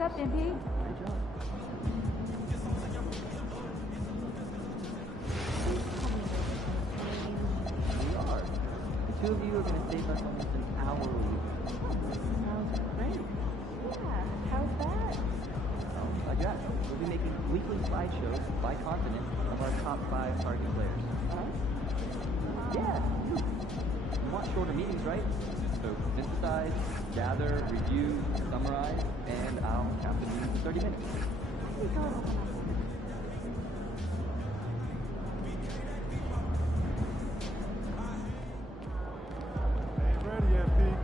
What's up, MP? Great job. We are. The two of you are going to save us almost an hour a week. Sounds great. Yeah, how's that? Oh, yeah. We'll be making weekly slideshows by continent of our top 5 target players. Yeah. You want shorter meetings, right? So synthesize, gather, review, summarize, and I'll count the meetings in 30 minutes. Ain't ready yet, Pete.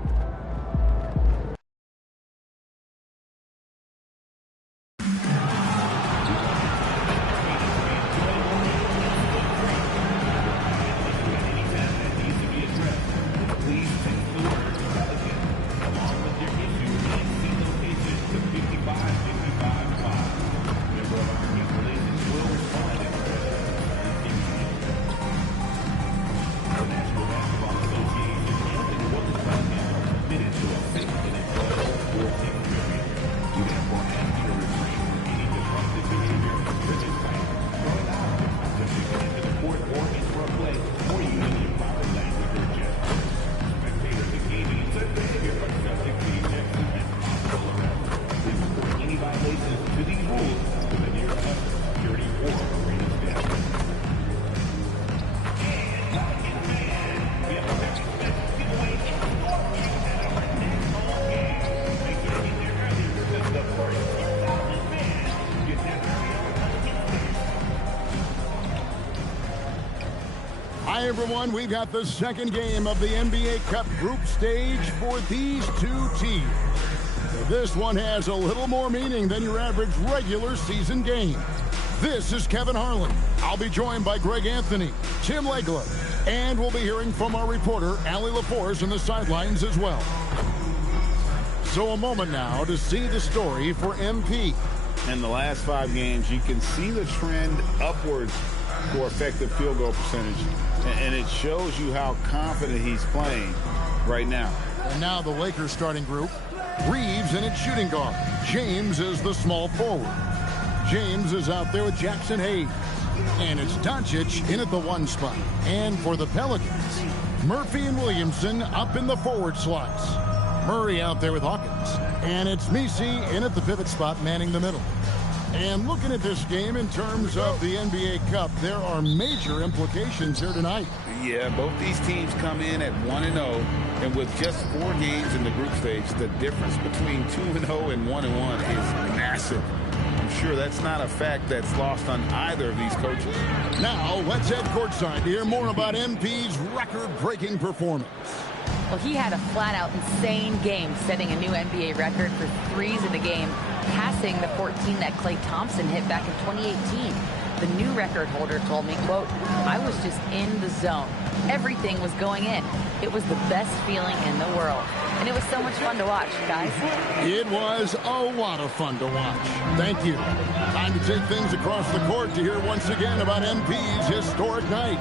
Hi, everyone. We've got the second game of the NBA Cup group stage for these two teams. This one has a little more meaning than your average regular season game. This is Kevin Harlan. I'll be joined by Greg Anthony, Tim Legler, and we'll be hearing from our reporter, Allie LaForce, in the sidelines as well. So a moment now to see the story for MP. In the last 5 games, you can see the trend upwards for effective field goal percentage. And it shows you how confident he's playing right now. And now the Lakers starting group. Reeves in its shooting guard. James is the small forward. James is out there with Jackson Hayes. And it's Doncic in at the 1 spot. And for the Pelicans, Murphy and Williamson up in the forward slots. Murray out there with Hawkins. And it's Messi in at the pivot spot, manning the middle. And looking at this game in terms of the NBA Cup, there are major implications here tonight. Yeah, both these teams come in at 1-0, and with just 4 games in the group stage, the difference between 2-0 and 1-1 is massive. I'm sure that's not a fact that's lost on either of these coaches. Now, let's head courtside to hear more about MP's record-breaking performance. Well, he had a flat-out insane game, setting a new NBA record for threes in the game, passing the 14 that Klay Thompson hit back in 2018. The new record holder told me, quote, "I was just in the zone. Everything was going in. It was the best feeling in the world." And it was so much fun to watch, guys. It was a lot of fun to watch. Thank you. Time to take things across the court to hear once again about MP's historic night.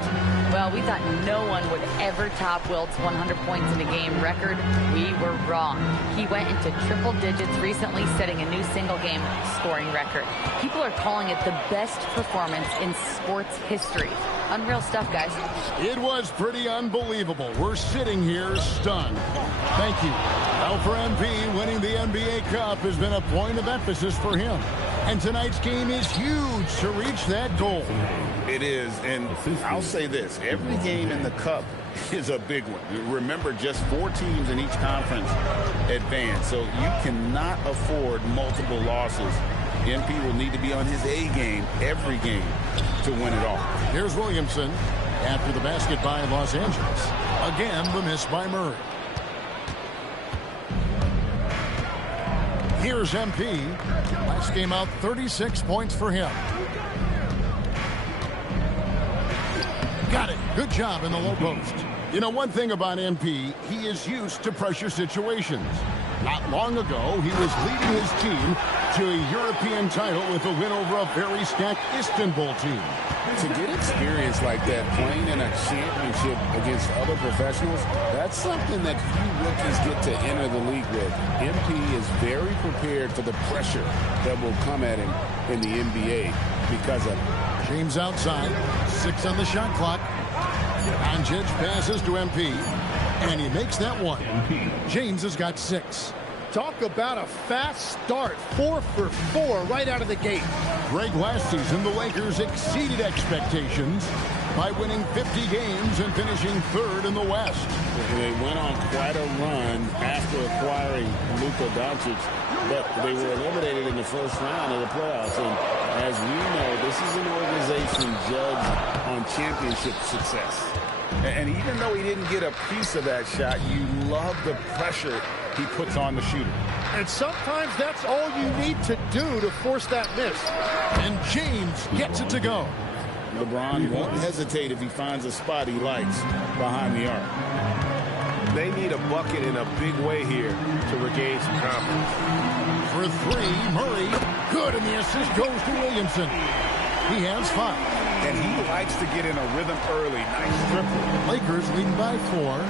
Well, we thought no one would ever top Wilt's 100 points in a game record. We were wrong. He went into triple digits recently, setting a new single-game scoring record. People are calling it the best performance in sports history. Unreal stuff, guys. It was pretty unbelievable. We're sitting here stunned. Thank you. Well, for MP, winning the NBA Cup has been a point of emphasis for him. And tonight's game is huge to reach that goal. It is, and I'll say this, every game in the Cup is a big one. Remember, just 4 teams in each conference advance, so you cannot afford multiple losses. MP will need to be on his A game every game to win it all. Here's Williamson after the basket by Los Angeles. Again, the miss by Murray. Here's MP. Last game out, 36 points for him. Got it. Good job in the low post. You know, one thing about MP, he is used to pressure situations. Not long ago, he was leading his team to a European title with a win over a very stacked Istanbul team. To get experience like that, playing in a championship against other professionals, that's something that few rookies get to enter the league with. MP is very prepared for the pressure that will come at him in the NBA because of it. James outside, 6 on the shot clock. Doncic passes to MP, and he makes that one. James has got 6. Talk about a fast start. 4 for 4 right out of the gate. Greg, last season, the Lakers exceeded expectations by winning 50 games and finishing 3rd in the West. They went on quite a run after acquiring Luka Doncic, but they were eliminated in the first round of the playoffs. And as we know, this is an organization judged on championship success. And even though he didn't get a piece of that shot, you love the pressure he puts on the shooter. And sometimes that's all you need to do to force that miss. And James gets it to go. LeBron won't hesitate if he finds a spot he likes behind the arc. They need a bucket in a big way here to regain some confidence. For 3, Murray. Good, and the assist goes to Williamson. He has 5. And he likes to get in a rhythm early. Nice triple. Lakers leading by 4.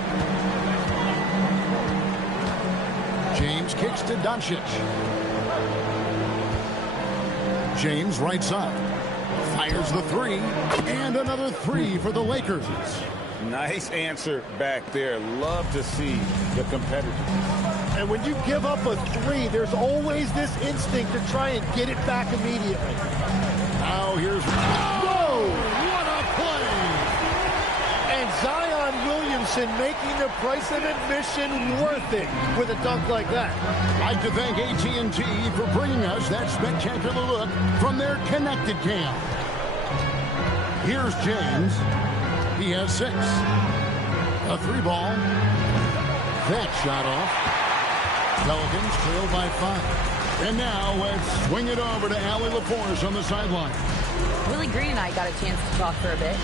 James kicks to Doncic. James right side. Fires the 3. And another 3 for the Lakers. Nice answer back there. Love to see the competitors. And when you give up a 3, there's always this instinct to try and get it back immediately. Now here's... Whoa! What a play! And Zion Williamson making the price of admission worth it with a dunk like that. I'd like to thank AT&T for bringing us that spectacular look from their connected cam. Here's James. He has 6. A 3 ball. That shot off. Pelicans trail by 5. And now let's swing it over to Allie LaForce on the sideline. Willie Green and I got a chance to talk for a bit.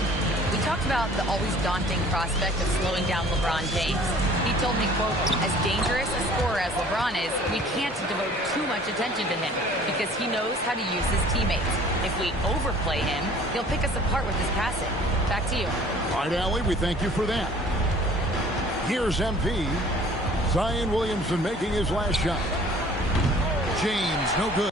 We talked about the always daunting prospect of slowing down LeBron James. He told me, quote, as dangerous a scorer as LeBron is, we can't devote too much attention to him because he knows how to use his teammates. If we overplay him, he'll pick us apart with his passing. Back to you. All right, Allie, we thank you for that. Here's MP. Zion Williamson making his last shot. James, no good.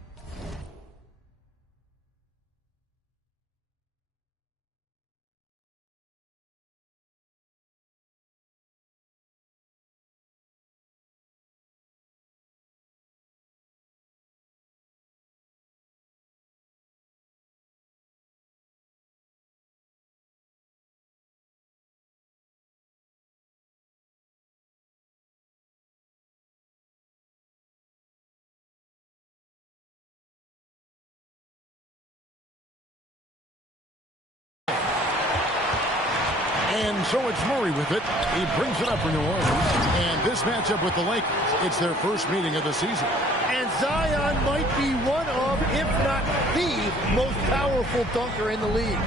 And so it's Murray with it. He brings it up for New Orleans. And this matchup with the Lakers, it's their first meeting of the season. And Zion might be one of, if not the most powerful dunker in the league.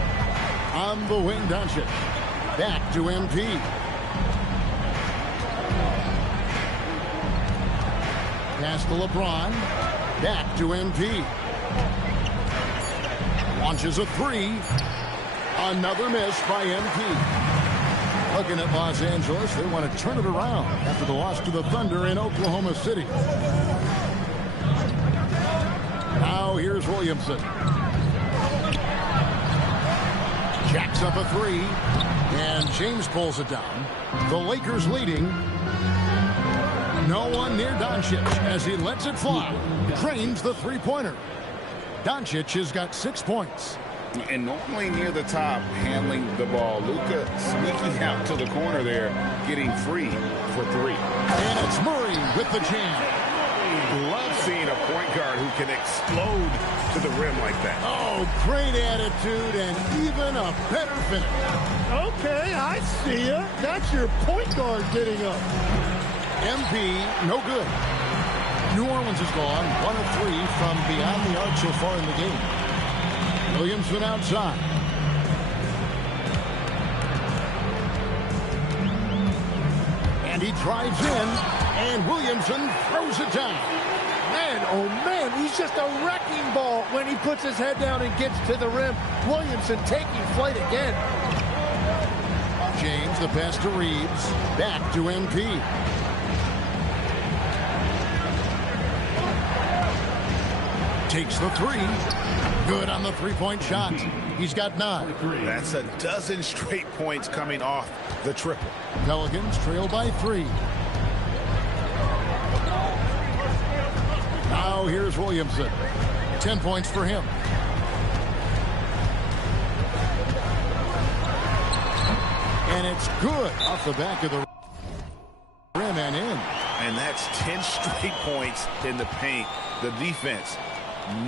On the wing, Doncic. Back to MP. Pass to LeBron. Back to MP. Launches a 3. Another miss by MP. Looking at Los Angeles, they want to turn it around after the loss to the Thunder in Oklahoma City. Now here's Williamson. Jacks up a 3, and James pulls it down. The Lakers leading. No one near Doncic as he lets it fly. Drains the 3-pointer. Doncic has got 6 points. And normally near the top, handling the ball. Luka sneaking out to the corner there, getting free for 3. And it's Murray with the jam. Love seeing a point guard who can explode to the rim like that. Oh, great attitude and even a better finish. Okay, I see ya. That's your point guard getting up. MP, no good. New Orleans is gone 1 of 3 from beyond the arc so far in the game. Williamson outside. And he drives in. And Williamson throws it down. Man, oh man, he's just a wrecking ball when he puts his head down and gets to the rim. Williamson taking flight again. James, the pass to Reeves. Back to MP. Takes the three. Good on the three-point shot. He's got 9. That's a dozen straight points coming off the triple. Pelicans trail by 3. Now here's Williamson. 10 points for him. And it's good off the back of the rim and in. And that's 10 straight points in the paint. The defense,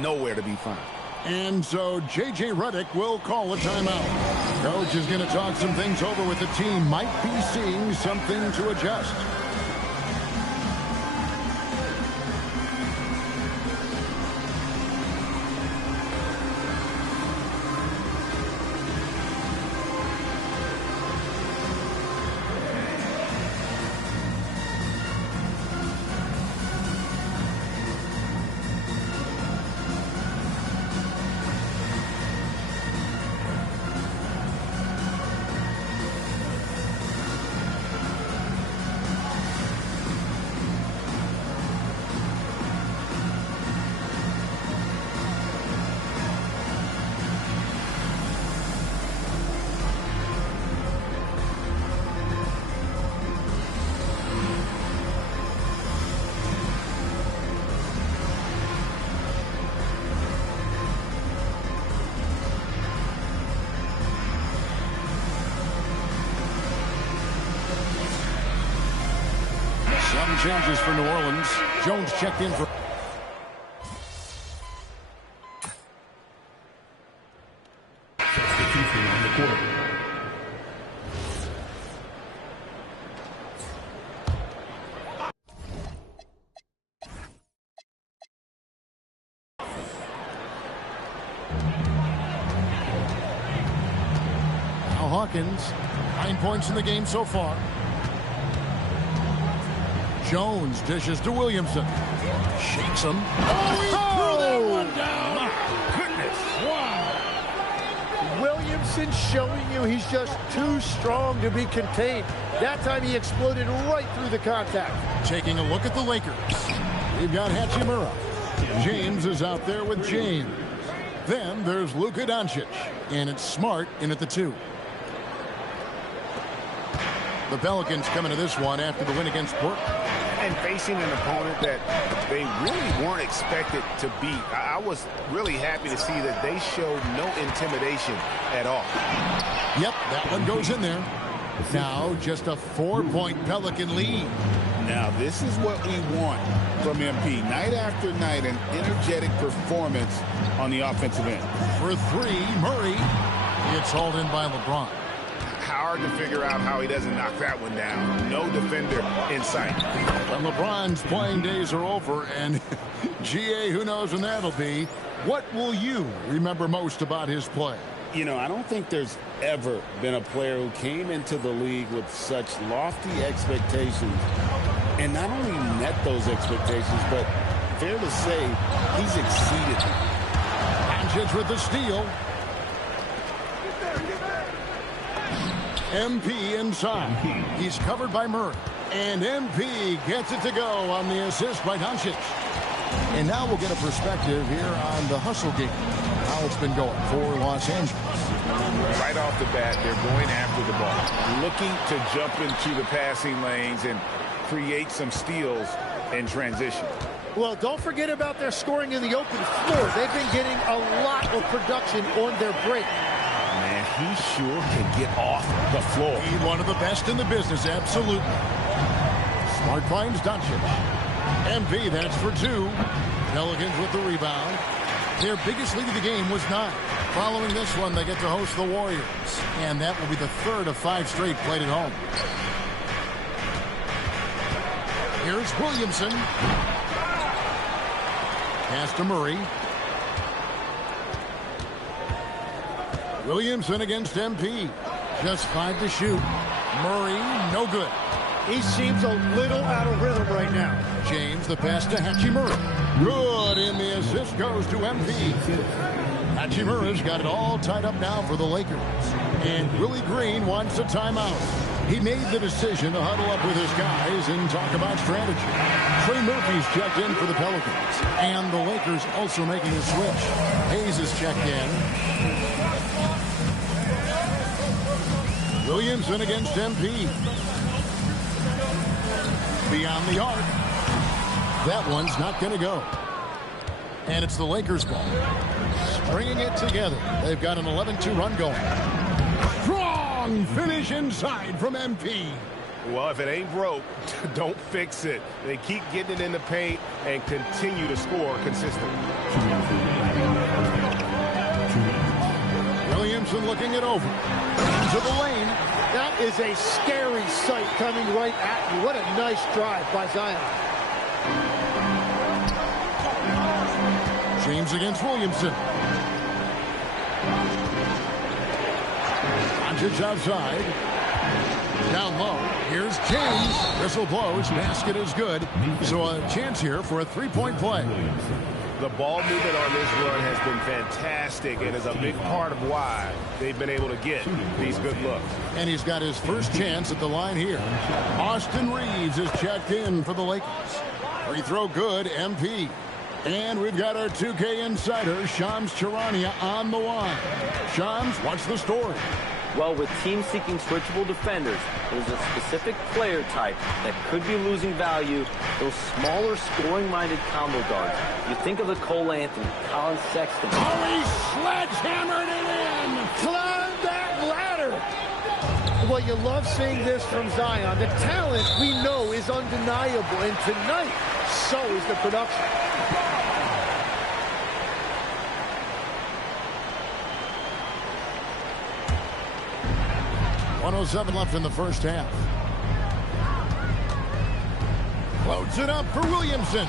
nowhere to be found. And so J.J. Redick will call a timeout. Coach is going to talk some things over with the team. Might be seeing something to adjust. Some changes for New Orleans. Jones checked in for... Substitution on the court. Now Hawkins, 9 points in the game so far. Jones dishes to Williamson. Shakes him. Oh, he threw that one down. My goodness. Wow. Williamson showing you he's just too strong to be contained. That time he exploded right through the contact. Taking a look at the Lakers. We've got Hachimura. James is out there with James. Then there's Luka Doncic. And it's Smart in at the 2. The Pelicans coming to this one after the win against Portland. And facing an opponent that they really weren't expected to beat. I was really happy to see that they showed no intimidation at all. Yep, that one goes in there. Now just a 4-point Pelican lead. Now this is what we want from MP. Night after night, an energetic performance on the offensive end. For 3, Murray. It's hauled in by LeBron. Hard to figure out how he doesn't knock that one down. No defender in sight. But LeBron's playing days are over, and GA, who knows when that'll be. What will you remember most about his play? You know, I don't think there's ever been a player who came into the league with such lofty expectations and not only met those expectations, but fair to say, he's exceeded them. Doncic with the steal. MP inside. He's covered by Murray. And MP gets it to go on the assist by Doncic. And now we'll get a perspective here on the hustle game. How it's been going for Los Angeles. Right off the bat, they're going after the ball. Looking to jump into the passing lanes and create some steals in transition. Well, don't forget about their scoring in the open floor. They've been getting a lot of production on their break. Man, he sure can get off the floor. He's one of the best in the business, absolutely. Smart finds Doncic. MP, that's for 2. Pelicans with the rebound. Their biggest lead of the game was 9. Following this one, they get to host the Warriors. And that will be the 3rd of 5 straight played at home. Here's Williamson. Pass to Murray. Williamson against MP. Just 5 to shoot. Murray, no good. He seems a little out of rhythm right now. James, the pass to Hachimura. Good, and the assist goes to MP. Hachimura's got it all tied up now for the Lakers. And Willie Green wants a timeout. He made the decision to huddle up with his guys and talk about strategy. Trey Murphy's checked in for the Pelicans. And the Lakers also making a switch. Hayes is checked in. Williamson against MP. Beyond the arc. That one's not going to go. And it's the Lakers' ball. Stringing it together. They've got an 11-2 run going. Strong finish inside from MP. Well, if it ain't broke, don't fix it. They keep getting it in the paint and continue to score consistently. Williamson looking it over. Into the lane. That is a scary sight coming right at you. What a nice drive by Zion. James against Williamson. Doncic outside. Down low. Here's James. Whistle blows. Basket is good. So a chance here for a three-point play. The ball movement on this run has been fantastic and is a big part of why they've been able to get these good looks. And he's got his first chance at the line here. Austin Reeves is checked in for the Lakers. Free throw good, MP. And we've got our 2K insider, Shams Charania, on the line. Shams, what's the story? Well, with teams seeking switchable defenders, there's a specific player type that could be losing value, those smaller scoring-minded combo guards. You think of the Cole Anthony, Colin Sexton. Oh, he sledgehammered it in! Climb that ladder! Well, you love seeing this from Zion. The talent we know is undeniable, and tonight, so is the production. .107 left in the first half. Loads it up for Williamson.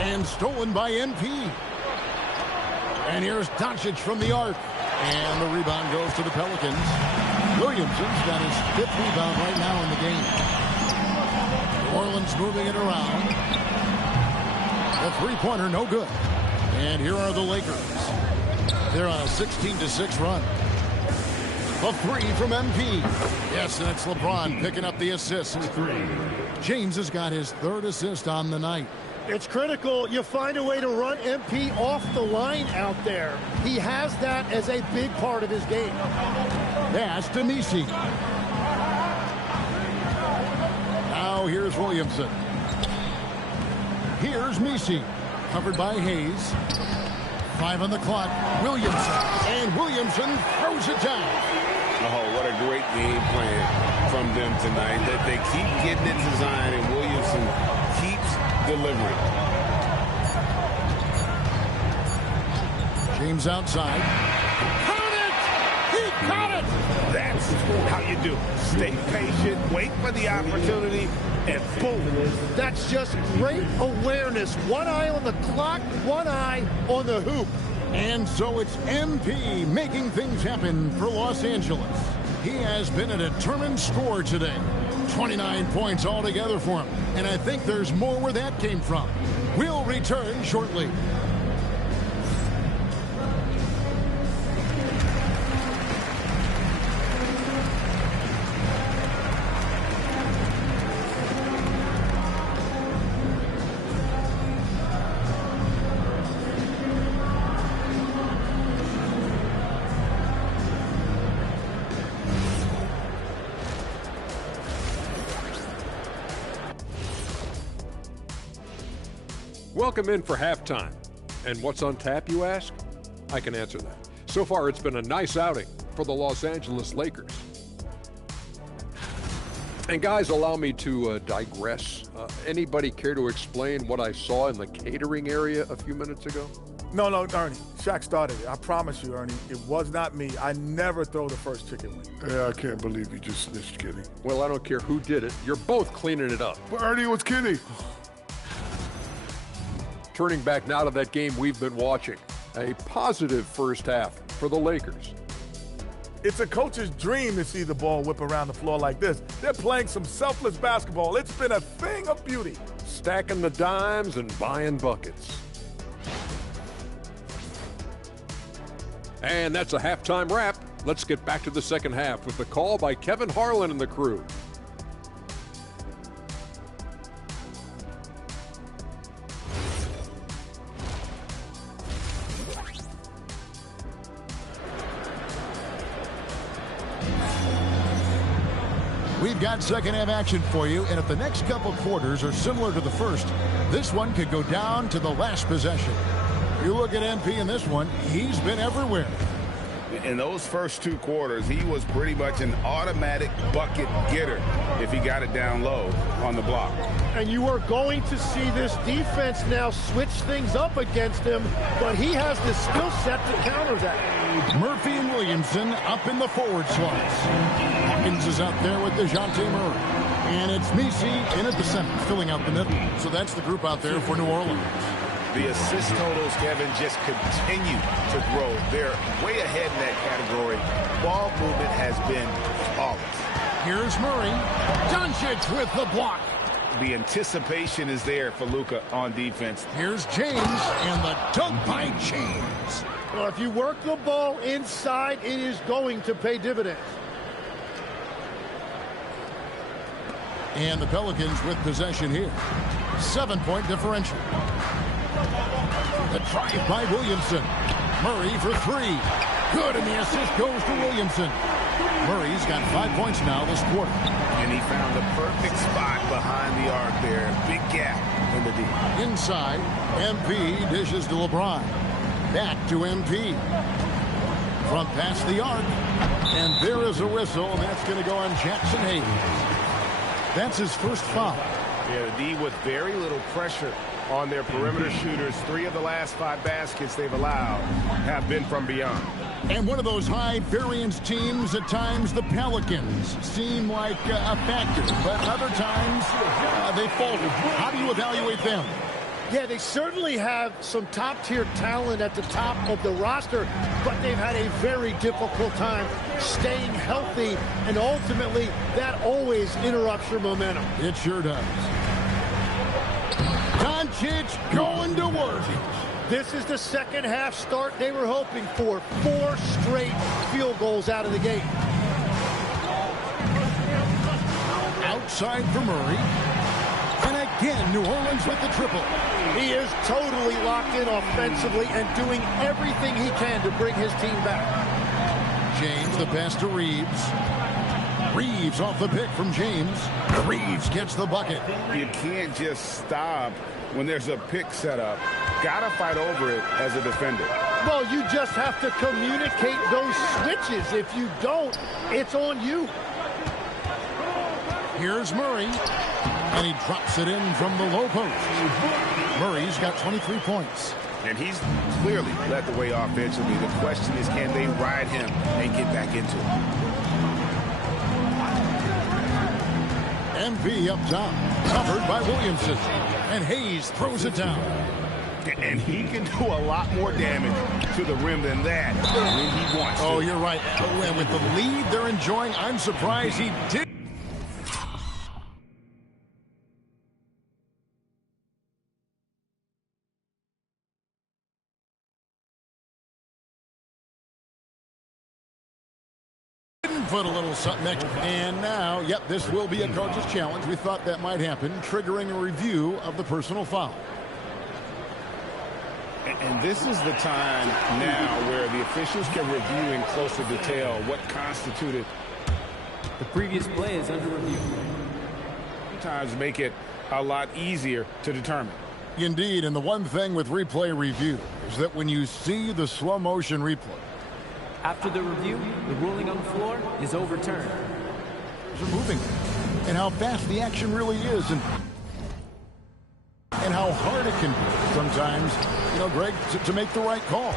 And stolen by NP. And here's Doncic from the arc. And the rebound goes to the Pelicans. Williamson's got his 5th rebound right now in the game. New Orleans moving it around. The three-pointer no good. And here are the Lakers. They're on a 16-6 run. A three from MP. Yes, and it's LeBron picking up the assist. James has got his 3rd assist on the night. It's critical you find a way to run MP off the line out there. He has that as a big part of his game. Pass to Misi. Now here's Williamson. Here's Misi. Covered by Hayes. 5 on the clock. Williamson. And Williamson throws it down. Oh, what a great game plan from them tonight. That they keep getting it to Zion, and Williamson keeps delivering. James outside. Caught it! He caught it! That's how you do it. Stay patient, wait for the opportunity, and boom. That's just great awareness. One eye on the clock, one eye on the hoop. And so it's MP making things happen for Los Angeles. He has been a determined scorer today. 29 points altogether for him. And I think there's more where that came from. We'll return shortly. Welcome in for halftime. And what's on tap, you ask? I can answer that. So far, it's been a nice outing for the Los Angeles Lakers. And guys, allow me to digress. Anybody care to explain what I saw in the catering area a few minutes ago? No, Ernie. Shaq started it. I promise you, Ernie. It was not me. I never throw the first chicken wing. Yeah, I can't believe you just snitched, Kenny. Well, I don't care who did it. You're both cleaning it up. But Ernie was Kenny. Turning back now to that game we've been watching. A positive first half for the Lakers. It's a coach's dream to see the ball whip around the floor like this. They're playing some selfless basketball. It's been a thing of beauty. Stacking the dimes and buying buckets. And that's a halftime wrap. Let's get back to the second half with the call by Kevin Harlan and the crew. We've got second half action for you, and if the next couple quarters are similar to the first, this one could go down to the last possession. You look at MP in this one, he's been everywhere. In those first 2 quarters, he was pretty much an automatic bucket getter if he got it down low on the block. And you are going to see this defense now switch things up against him, but he has the skill set to counter that. Murphy and Williamson up in the forward slots. Hawkins is out there with DeJounte Murray. And it's Messi in at the center, filling out the middle. So that's the group out there for New Orleans. The assist totals, Kevin, just continue to grow. They're way ahead in that category. Ball movement has been flawless. Here's Murray. Doncic with the block. The anticipation is there for Luka on defense. Here's James and the dunk by James. Well, if you work the ball inside, it is going to pay dividends. And the Pelicans with possession here. 7-point differential. The drive by Williamson. Murray for 3. Good, and the assist goes to Williamson. Murray's got 5 points now this quarter. And he found the perfect spot behind the arc there. Big gap in the D. Inside, MP dishes to LeBron. Back to MP. From past the arc. And there is a whistle, and that's going to go on Jackson Hayes. That's his first foul. Yeah, the D with very little pressure on their perimeter shooters. 3 of the last 5 baskets they've allowed have been from beyond. And one of those high-variance teams, at times the Pelicans seem like a factor, but other times they falter. How do you evaluate them? Yeah, they certainly have some top-tier talent at the top of the roster, but they've had a very difficult time staying healthy, and ultimately that always interrupts your momentum. It sure does. Doncic going to work. This is the second half start they were hoping for. 4 straight field goals out of the gate. Outside for Murray. And again, New Orleans with the triple. He is totally locked in offensively and doing everything he can to bring his team back. James, the pass to Reeves. Reeves off the pick from James. Reeves gets the bucket. You can't just stop when there's a pick set up. Gotta fight over it as a defender. Well, you just have to communicate those switches. If you don't, it's on you. Here's Murray. And he drops it in from the low post. Murray's got 23 points. And he's clearly led the way offensively. The question is, can they ride him and get back into it? MP up top, covered by Williamson. And Hayes throws it down. And he can do a lot more damage to the rim than that when he wants to. Oh, you're right. Oh, and with the lead they're enjoying, I'm surprised he did. Put a little something extra. And now, yep, this will be a coach's challenge. We thought that might happen, triggering a review of the personal foul. And this is the time now where the officials can review in closer detail what constituted. The previous play is under review. Sometimes make it a lot easier to determine. Indeed, and the one thing with replay review is that when you see the slow motion replay, after the review, the ruling on the floor is overturned. They're moving, and how fast the action really is, and how hard it can be sometimes, you know, Greg, to make the right call.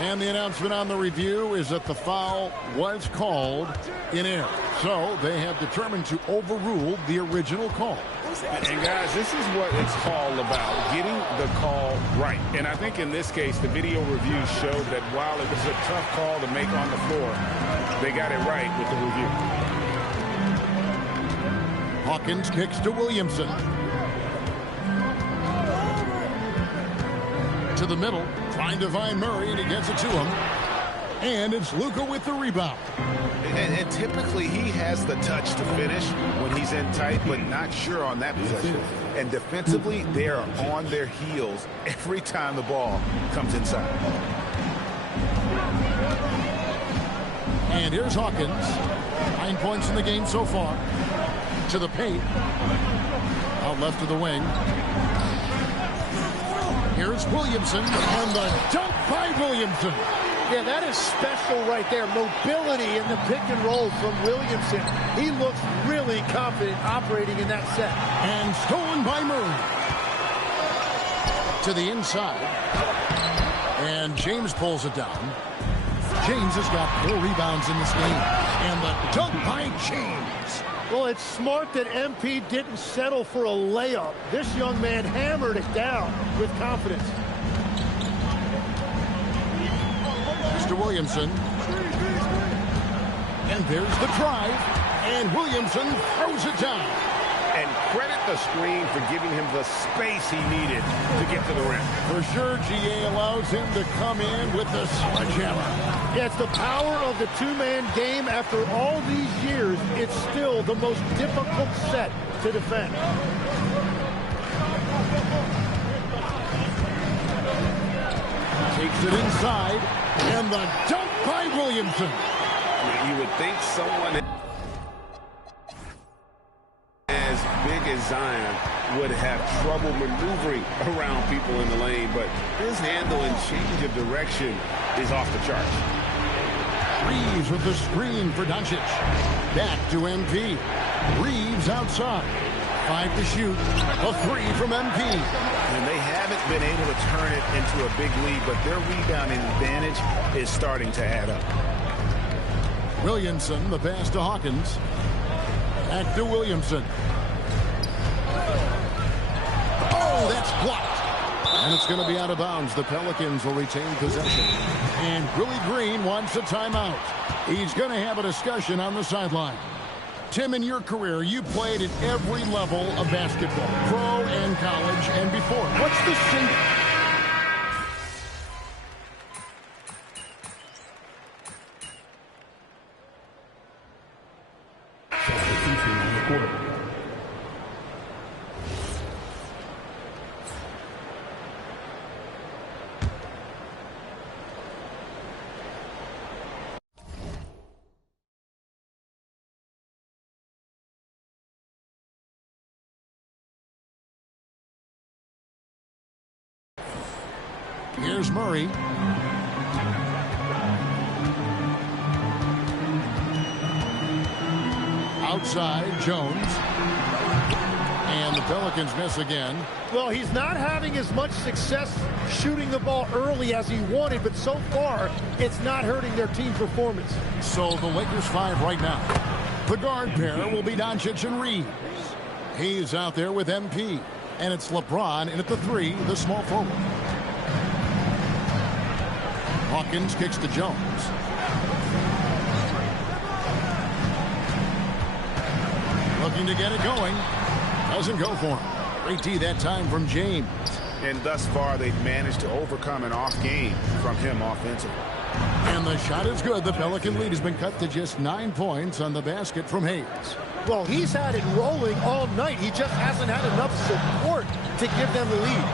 And the announcement on the review is that the foul was called in error. So they have determined to overrule the original call. And guys, this is what it's all about, getting the call right. And I think in this case, the video review showed that while it was a tough call to make on the floor, they got it right with the review. Hawkins kicks to Williamson. To the middle, trying to find Murray, and he gets it to him. And it's Luka with the rebound. And typically he has the touch to finish when he's in tight, but not sure on that possession. And defensively, they are on their heels every time the ball comes inside. And here's Hawkins. 9 points in the game so far. To the paint. Out left of the wing. Here's Williamson, and the dunk by Williamson. Yeah, that is special right there. Mobility in the pick and roll from Williamson. He looks really confident operating in that set. And stolen by Murray. To the inside. And James pulls it down. James has got 4 rebounds in this game. And the dunk by James. Well, it's smart that MP didn't settle for a layup. This young man hammered it down with confidence. Mr. Williamson. And there's the drive. And Williamson throws it down. And credit the screen for giving him the space he needed to get to the rim. For sure, GA allows him to come in with the sledgehammer. Yeah, it's the power of the two-man game. After all these years, it's still the most difficult set to defend. Takes it inside, and the dunk by Williamson. You would think someone as big as Zion would have trouble maneuvering around people in the lane, but his handle and change of direction is off the charts. Reeves with the screen for Doncic. Back to MP. Reeves outside. 5 to shoot. A 3 from MP. And they haven't been able to turn it into a big lead, but their rebounding advantage is starting to add up. Williamson, the pass to Hawkins. Back to Williamson. Oh, that's blocked. And it's going to be out of bounds. The Pelicans will retain possession. And Willie Green wants a timeout. He's going to have a discussion on the sideline. Tim, in your career, you played at every level of basketball, pro and college and before. What's the single? Here's Murray. Outside, Jones. And the Pelicans miss again. Well, he's not having as much success shooting the ball early as he wanted, but so far, it's not hurting their team performance. So the Lakers 5 right now. The guard pair will be Doncic and Reeves. He's out there with MP. And it's LeBron in at the 3, the small forward. Hawkins kicks to Jones. Looking to get it going. Doesn't go for him. Great D that time from James. And thus far, they've managed to overcome an off game from him offensively. And the shot is good. The Pelican lead has been cut to just 9 points on the basket from Hayes. Well, he's had it rolling all night. He just hasn't had enough support to give them the lead.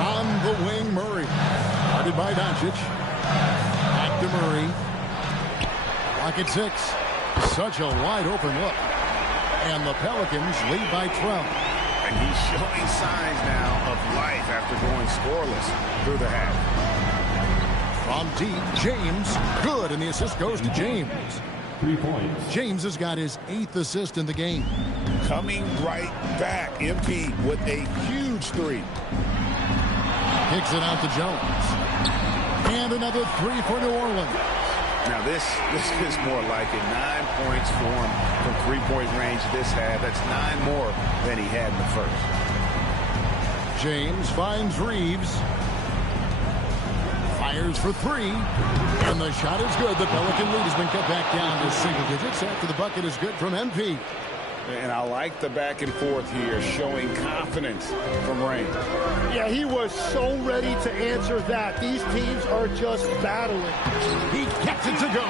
On the wing, Murray. Guarded by Doncic. Back to Murray. Clock at 6. Such a wide open look. And the Pelicans lead by 12. And he's showing signs now of life after going scoreless through the half. From deep, James. Good, and the assist goes to James. 3 points. James has got his 8th assist in the game. Coming right back, MP with a huge 3. Kicks it out to Jones. And another 3 for New Orleans. Now this is more like it. 9 points for him from three-point range this half. That's 9 more than he had in the first. James finds Reeves. Fires for 3. And the shot is good. The Pelican lead has been cut back down to single digits after the bucket is good from MP. And I like the back and forth here, showing confidence from range. Yeah, he was so ready to answer that. These teams are just battling. He gets it to go.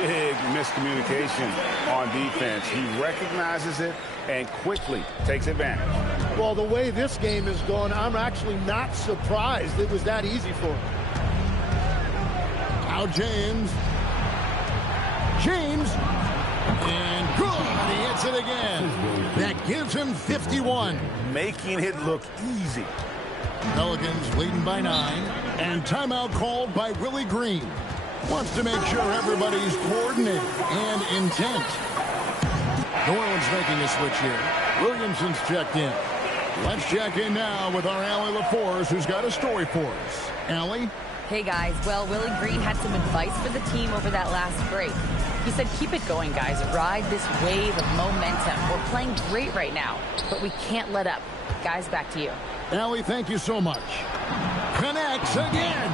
Big miscommunication on defense. He recognizes it and quickly takes advantage. Well, the way this game is going, I'm actually not surprised it was that easy for him. Now James. And good. He hits it again. That gives him 51. Making it look easy. Pelicans leading by 9. And timeout called by Willie Green. Wants to make sure everybody's coordinated and intent. New Orleans making a switch here. Williamson's checked in. Let's check in now with our Allie LaForce, who's got a story for us. Allie? Hey, guys. Well, Willie Green had some advice for the team over that last break. He said, keep it going, guys. Ride this wave of momentum. We're playing great right now, but we can't let up. Guys, back to you. Allie, thank you so much. Connects again.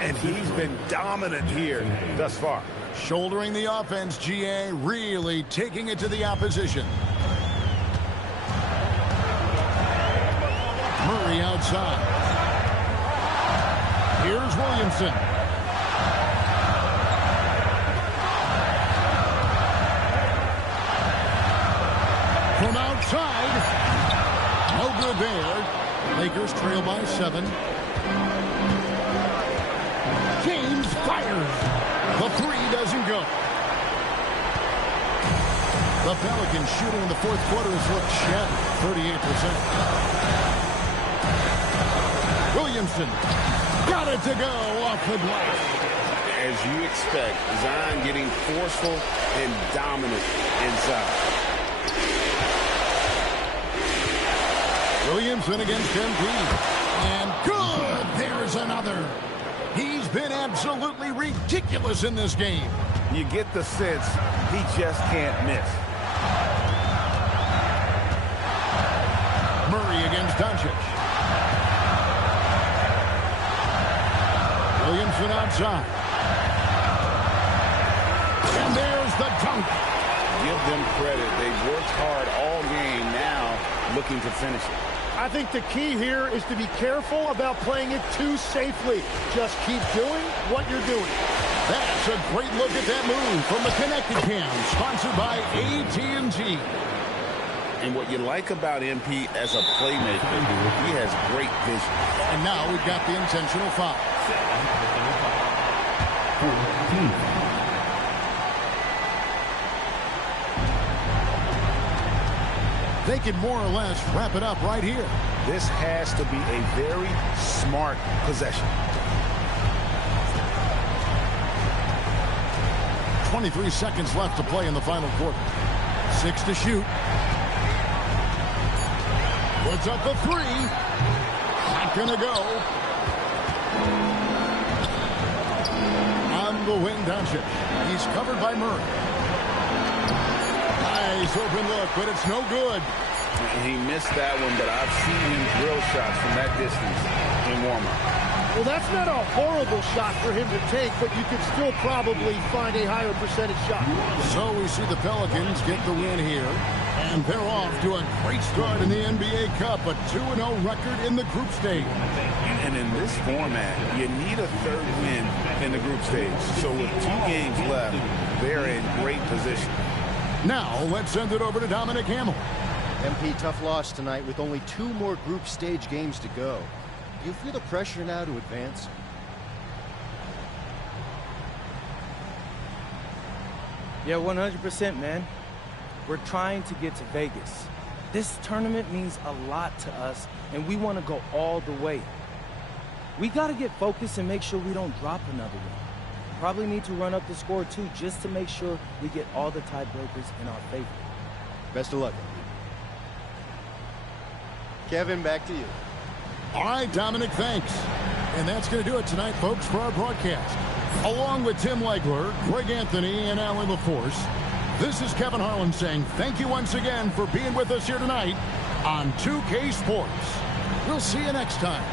And he's been dominant here thus far. Shouldering the offense, GA, really taking it to the opposition. Murray outside. Here's Williamson. From outside. No good there. Lakers trail by 7. James fires. The 3 doesn't go. The Pelicans shooting in the fourth quarter has looked shed. 38%. Williamson got it to go off the glass. As you expect, Zion getting forceful and dominant inside. Williamson against MP. And good! There's another. He's been absolutely ridiculous in this game. You get the sense he just can't miss. Murray against Doncic. Williamson outside. And there's the dunk. Give them credit. They've worked hard all game, now looking to finish it. I think the key here is to be careful about playing it too safely. Just keep doing what you're doing. That's a great look at that move from the Connected Cam, sponsored by AT&T. And what you like about MP as a playmaker, he has great vision. And now we've got the intentional foul. They can more or less wrap it up right here. This has to be a very smart possession. 23 seconds left to play in the final quarter. 6 to shoot. Puts up the 3. Not gonna go. On the wing, Doncic. He's covered by Murray. Nice open look, but it's no good. He missed that one, but I've seen him drill shots from that distance in warm-up. Well, that's not a horrible shot for him to take, but you could still probably find a higher percentage shot. So we see the Pelicans get the win here, and they're off to a great start in the NBA Cup, a 2-0 record in the group stage. And in this format, you need a third win in the group stage. So with 2 games left, they're in great position. Now, let's send it over to Dominic Hamill. MP, tough loss tonight with only 2 more group stage games to go. Do you feel the pressure now to advance? Yeah, 100%, man. We're trying to get to Vegas. This tournament means a lot to us, and we want to go all the way. We got to get focused and make sure we don't drop another one. Probably need to run up the score, too, just to make sure we get all the tiebreakers in our favor. Best of luck. Kevin, back to you. All right, Dominic, thanks. And that's going to do it tonight, folks, for our broadcast. Along with Tim Legler, Greg Anthony, and Alan LaForce, this is Kevin Harlan saying thank you once again for being with us here tonight on 2K Sports. We'll see you next time.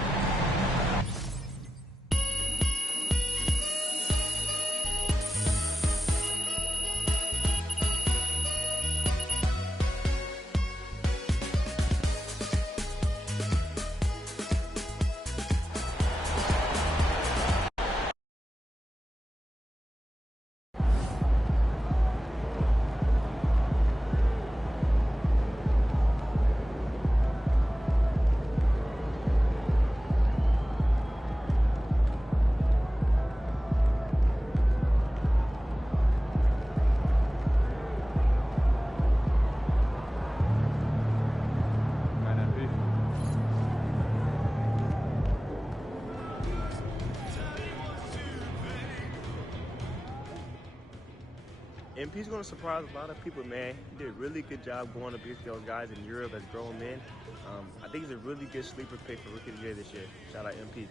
MP's going to surprise a lot of people, man. He did a really good job going up against those guys in Europe as grown men. I think he's a really good sleeper pick for Rookie of the Year this year. Shout out MP.